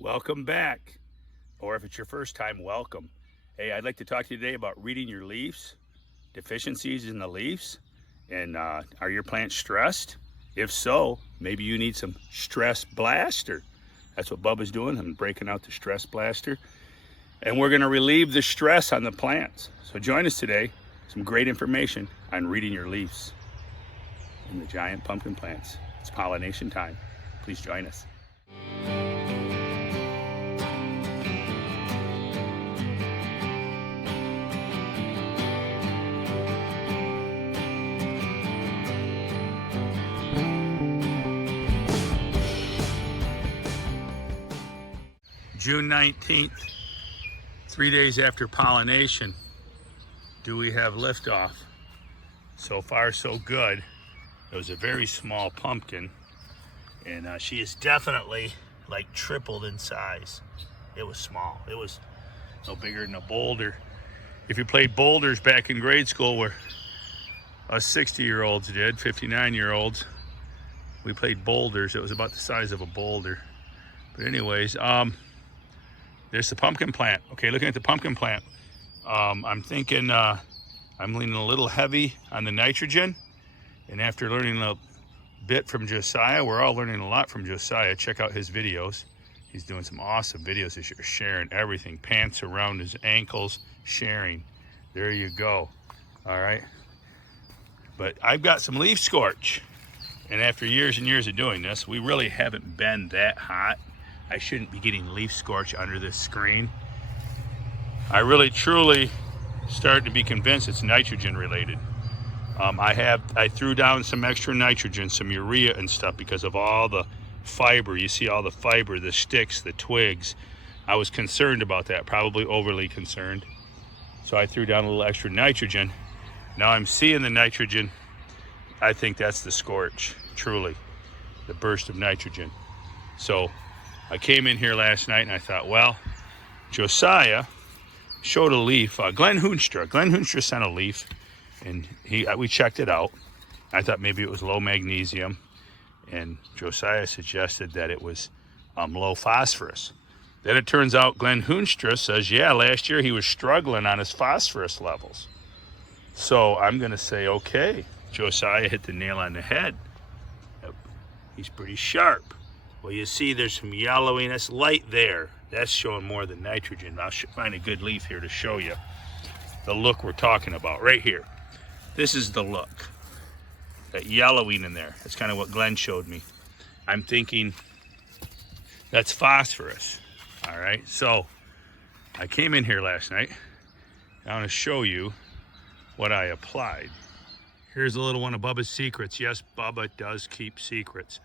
Welcome back, or if it's your first time, welcome. Hey, I'd like to talk to you today about reading your leaves, deficiencies in the leaves, and are your plants stressed? If so, maybe you need some Stress Blaster. That's what Bubba's doing. I'm breaking out the Stress Blaster, and we're going to relieve the stress on the plants. So join us today. Some great information on reading your leaves in the giant pumpkin plants. It's pollination time. Please join us. June 19th, 3 days after pollination, do we have liftoff? So far, so good. It was a very small pumpkin, and she is definitely like tripled in size. It was small. It was no bigger than a boulder. If you played boulders back in grade school, where us 60-year-olds did, 59-year-olds, we played boulders. It was about the size of a boulder. But anyways, there's the pumpkin plant. Okay, looking at the pumpkin plant, I'm thinking I'm leaning a little heavy on the nitrogen. And after learning a bit from Josiah, we're all learning a lot from Josiah. Check out his videos. He's doing some awesome videos this year, sharing everything. Pants around his ankles, sharing. There you go. All right. But I've got some leaf scorch. And after years and years of doing this, we really haven't been that hot. I shouldn't be getting leaf scorch under this screen. I really truly started to be convinced it's nitrogen related. I threw down some extra nitrogen, some urea and stuff because of all the fiber. You see all the fiber, the sticks, the twigs. I was concerned about that, probably overly concerned. So I threw down a little extra nitrogen. Now I'm seeing the nitrogen. I think that's the scorch, truly, the burst of nitrogen. So I came in here last night and I thought, well, Josiah showed a leaf. Glenn Hoonstra sent a leaf, and we checked it out. I thought maybe it was low magnesium, and Josiah suggested that it was low phosphorus. Then it turns out Glenn Hoonstra says, yeah, last year he was struggling on his phosphorus levels. So I'm going to say, okay, Josiah hit the nail on the head. He's pretty sharp. Well, you see there's some yellowing. That's light there. That's showing more than nitrogen. I'll find a good leaf here to show you the look we're talking about right here. This is the look. That yellowing in there. That's kind of what Glenn showed me. I'm thinking that's phosphorus. All right. So I came in here last night. I want to show you what I applied. Here's a little one of Bubba's secrets. Yes, Bubba does keep secrets.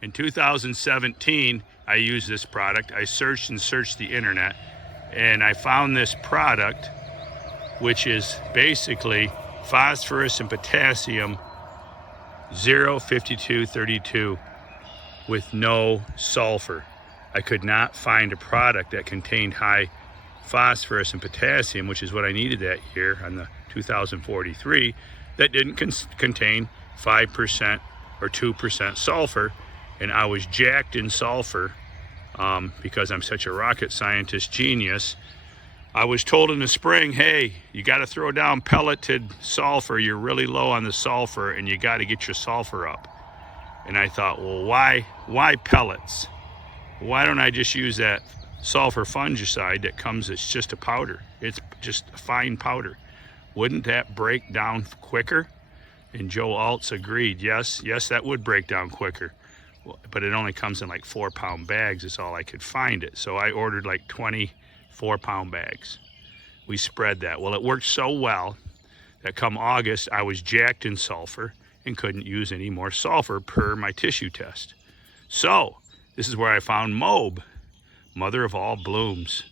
In 2017, I used this product. I searched the internet, and I found this product, which is basically phosphorus and potassium 0,52,32 with no sulfur. I could not find a product that contained high phosphorus and potassium, which is what I needed that year on the 2043, that didn't contain 5% or 2% sulfur. And I was jacked in sulfur because I'm such a rocket scientist genius. I was told in the spring, hey, you got to throw down pelleted sulfur. You're really low on the sulfur, and you got to get your sulfur up. And I thought, well, why pellets? Why don't I just use that sulfur fungicide that comes, it's just a powder. It's just a fine powder. Wouldn't that break down quicker? And Joe Altz agreed, yes, that would break down quicker. But it only comes in like 4-pound bags. Is all I could find it. So I ordered like 20 4-pound bags. We spread that. Well, it worked so well that come August, I was jacked in sulfur and couldn't use any more sulfur per my tissue test. So this is where I found MOB, mother of all blooms.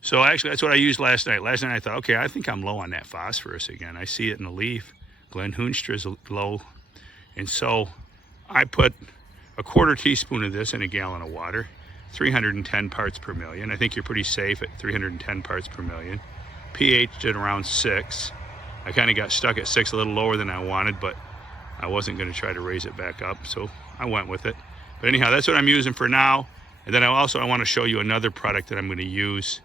So actually, that's what I used last night. Last night I thought, okay, I think I'm low on that phosphorus again. I see it in the leaf. Glenn Hoonstra is low. And so I put a 1/4 teaspoon of this in a gallon of water, 310 parts per million. I think you're pretty safe at 310 parts per million. pH at around 6. I kind of got stuck at 6, a little lower than I wanted, but I wasn't going to try to raise it back up, so I went with it. But anyhow, that's what I'm using for now. And then I want to show you another product that I'm going to use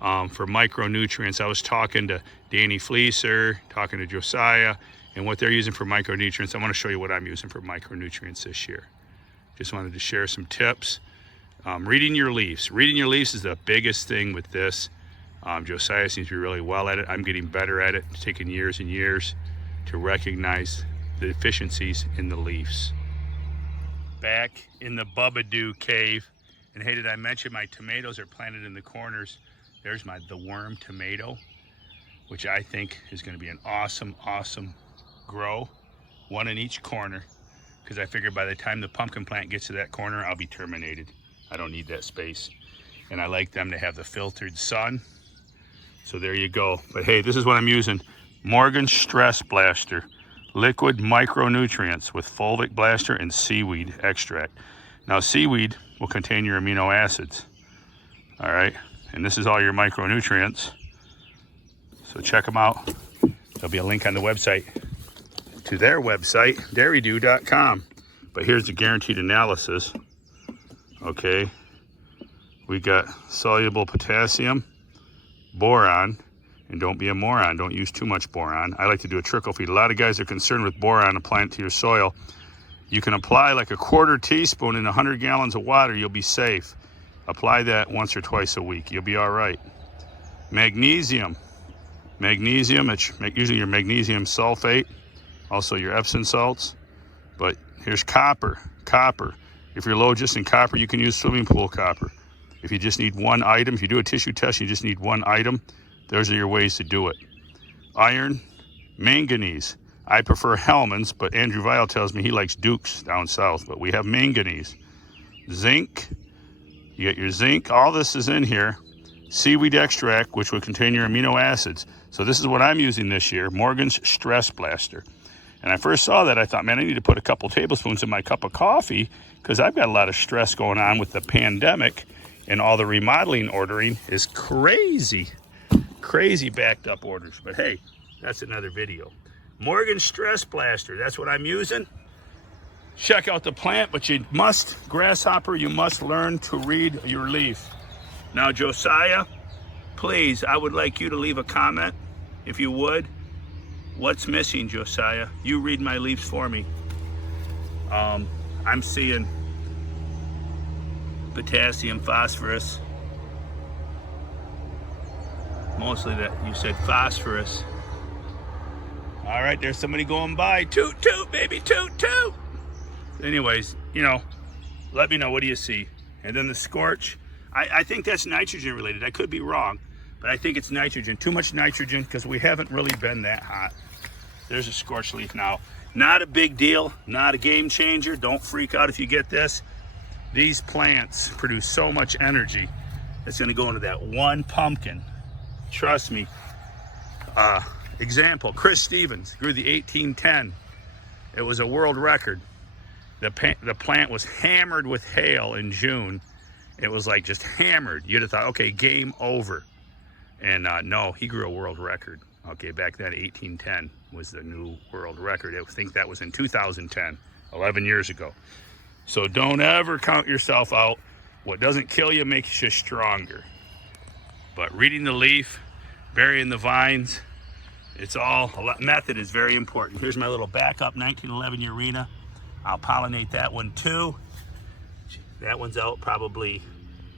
for micronutrients. I was talking to Danny Fleeser, talking to Josiah, and what they're using for micronutrients. I want to show you what I'm using for micronutrients this year. Just wanted to share some tips. Reading your leaves. Reading your leaves is the biggest thing with this. Josiah seems to be really well at it. I'm getting better at it. It's taken years and years to recognize the deficiencies in the leaves. Back in the Bubba cave. And hey, did I mention my tomatoes are planted in the corners? There's the worm tomato, which I think is going to be an awesome grow. One in each corner, because I figured by the time the pumpkin plant gets to that corner, I'll be terminated. I don't need that space. And I like them to have the filtered sun. So there you go. But hey, this is what I'm using. Morgans StressBlaster liquid micronutrients with fulvic blaster and seaweed extract. Now seaweed will contain your amino acids. All right, and this is all your micronutrients. So check them out. There'll be a link on the website to their website, dairydew.com. But here's the guaranteed analysis. Okay, we got soluble potassium, boron, and don't be a moron. Don't use too much boron. I like to do a trickle feed. A lot of guys are concerned with boron applying it to your soil. You can apply like a 1/4 teaspoon in 100 gallons of water. You'll be safe. Apply that once or twice a week. You'll be all right. Magnesium. Magnesium, it's usually your magnesium sulfate, also your Epsom salts. But here's copper. Copper. If you're low just in copper, you can use swimming pool copper. If you just need one item, if you do a tissue test, you just need one item, those are your ways to do it. Iron, manganese. I prefer Hellman's, but Andrew Vile tells me he likes Duke's down south, but we have manganese. Zinc, you get your zinc, all this is in here. Seaweed extract, which will contain your amino acids. So this is what I'm using this year, Morgans StressBlaster. And I first saw that, I thought, man, I need to put a couple tablespoons in my cup of coffee because I've got a lot of stress going on with the pandemic, and all the remodeling ordering is crazy. Crazy backed up orders. But hey, that's another video. Morgans StressBlaster, that's what I'm using. Check out the plant, but you must, Grasshopper, you must learn to read your leaf. Now, Josiah, please, I would like you to leave a comment, if you would. What's missing, Josiah? You read my leaves for me. I'm seeing potassium, phosphorus. Mostly that you said phosphorus. All right, there's somebody going by. Toot, toot, baby, toot, toot. Anyways, you know, let me know, what do you see? And then the scorch, I think that's nitrogen related. I could be wrong, but I think it's nitrogen. Too much nitrogen because we haven't really been that hot. There's a scorched leaf now. Not a big deal, not a game changer. Don't freak out if you get this. These plants produce so much energy. It's gonna go into that one pumpkin. Trust me. Example, Chris Stevens grew the 1810. It was a world record. The plant was hammered with hail in June. It was like just hammered. You'd have thought, okay, game over. And no, he grew a world record. Okay, back then 1810 was the new world record. I think that was in 2010, 11 years ago. So don't ever count yourself out. What doesn't kill you makes you stronger. But reading the leaf, burying the vines, it's all, method is very important. Here's my little backup 1911 Urena. I'll pollinate that one too. That one's out probably,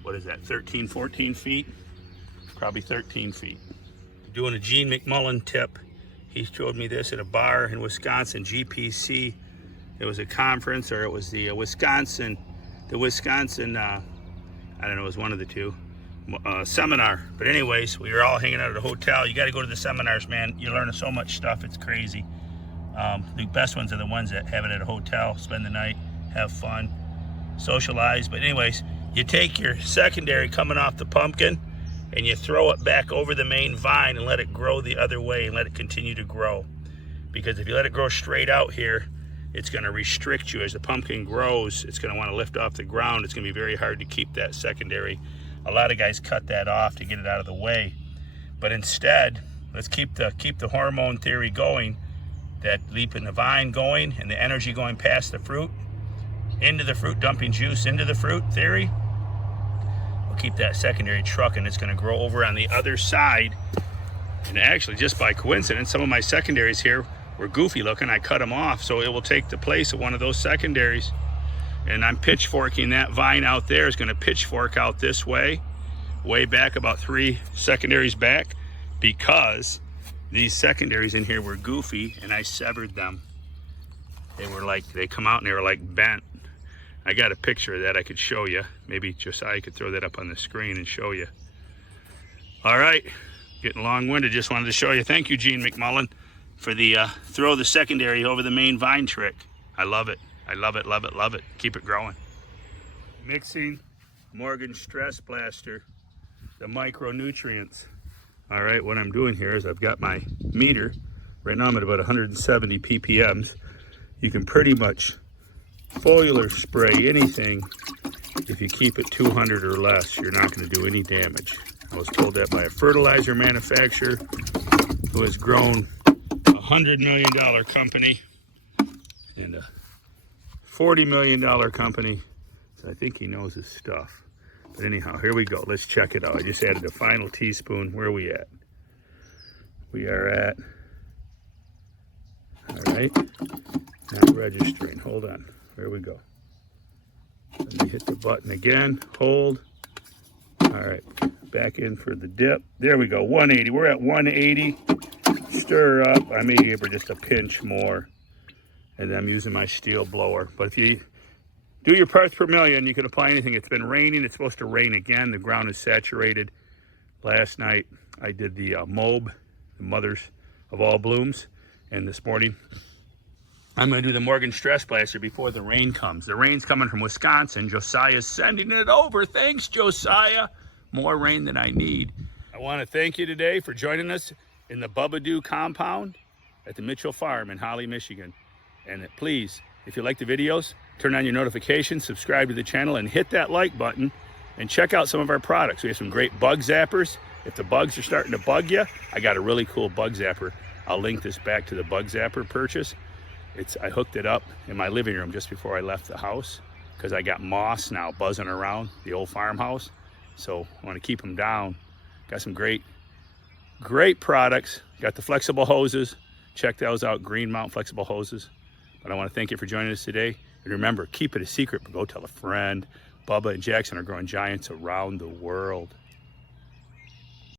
what is that, 13, 14 feet? Probably 13 feet. Doing a Gene McMullen tip. He showed me this at a bar in Wisconsin, GPC. It was a conference, or it was the Wisconsin, I don't know, it was one of the two, seminar. But anyways, we were all hanging out at a hotel. You got to go to the seminars, man. You learn so much stuff, it's crazy. The best ones are the ones that have it at a hotel, spend the night, have fun, socialize. But anyways, you take your secondary coming off the pumpkin and you throw it back over the main vine and let it grow the other way and let it continue to grow. Because if you let it grow straight out here, it's going to restrict you. As the pumpkin grows, it's going to want to lift off the ground. It's going to be very hard to keep that secondary. A lot of guys cut that off to get it out of the way. But instead, let's keep the hormone theory going, that leap in the vine going and the energy going past the fruit, into the fruit, dumping juice into the fruit theory. we'll keep that secondary trucking. It's gonna grow over on the other side. And actually, just by coincidence, some of my secondaries here were goofy looking. I cut them off, so it will take the place of one of those secondaries. And I'm pitchforking that vine out there. Is gonna pitchfork out this way back about 3 secondaries back, because these secondaries in here were goofy and I severed them. They were like, they come out and they were like bent. I got a picture of that I could show you. Maybe Josiah could throw that up on the screen and show you. All right, getting long-winded, just wanted to show you. Thank you, Gene McMullen, for the throw the secondary over the main vine trick. I love it. I love it, love it, love it. Keep it growing. Mixing Morgans StressBlaster, the micronutrients. All right, what I'm doing here is I've got my meter. Right now I'm at about 170 ppms. You can pretty much foliar spray anything. If you keep it 200 or less, you're not going to do any damage. I was told that by a fertilizer manufacturer who has grown a $100 million company and a $40 million company. So I think he knows his stuff. But anyhow, here we go. Let's check it out. I just added a final teaspoon. Where are we at? We are at, all right, not registering. Hold on. Here we go. Let me hit the button again. Hold. All right, back in for the dip. There we go, 180. We're at 180. Stir up. I may give her just a pinch more. And then I'm using my steel blower. But if you do your parts per million, you can apply anything. It's been raining. It's supposed to rain again. The ground is saturated. Last night, I did the MOB, the mothers of all blooms. And this morning, I'm going to do the Morgans StressBlaster before the rain comes. The rain's coming from Wisconsin. Josiah's sending it over. Thanks, Josiah. More rain than I need. I want to thank you today for joining us in the Bubba compound at the Mitchell Farm in Holly, Michigan. And please, if you like the videos, turn on your notifications, subscribe to the channel, and hit that like button. And check out some of our products. We have some great bug zappers. If the bugs are starting to bug you, I got a really cool bug zapper. I'll link this back to the bug zapper purchase. I hooked it up in my living room just before I left the house because I got moss now buzzing around the old farmhouse. So I want to keep them down. Got some great products. Got the flexible hoses. Check those out, Green Mountain flexible hoses. But I want to thank you for joining us today. And remember, keep it a secret, but go tell a friend. Bubba and Jackson are growing giants around the world.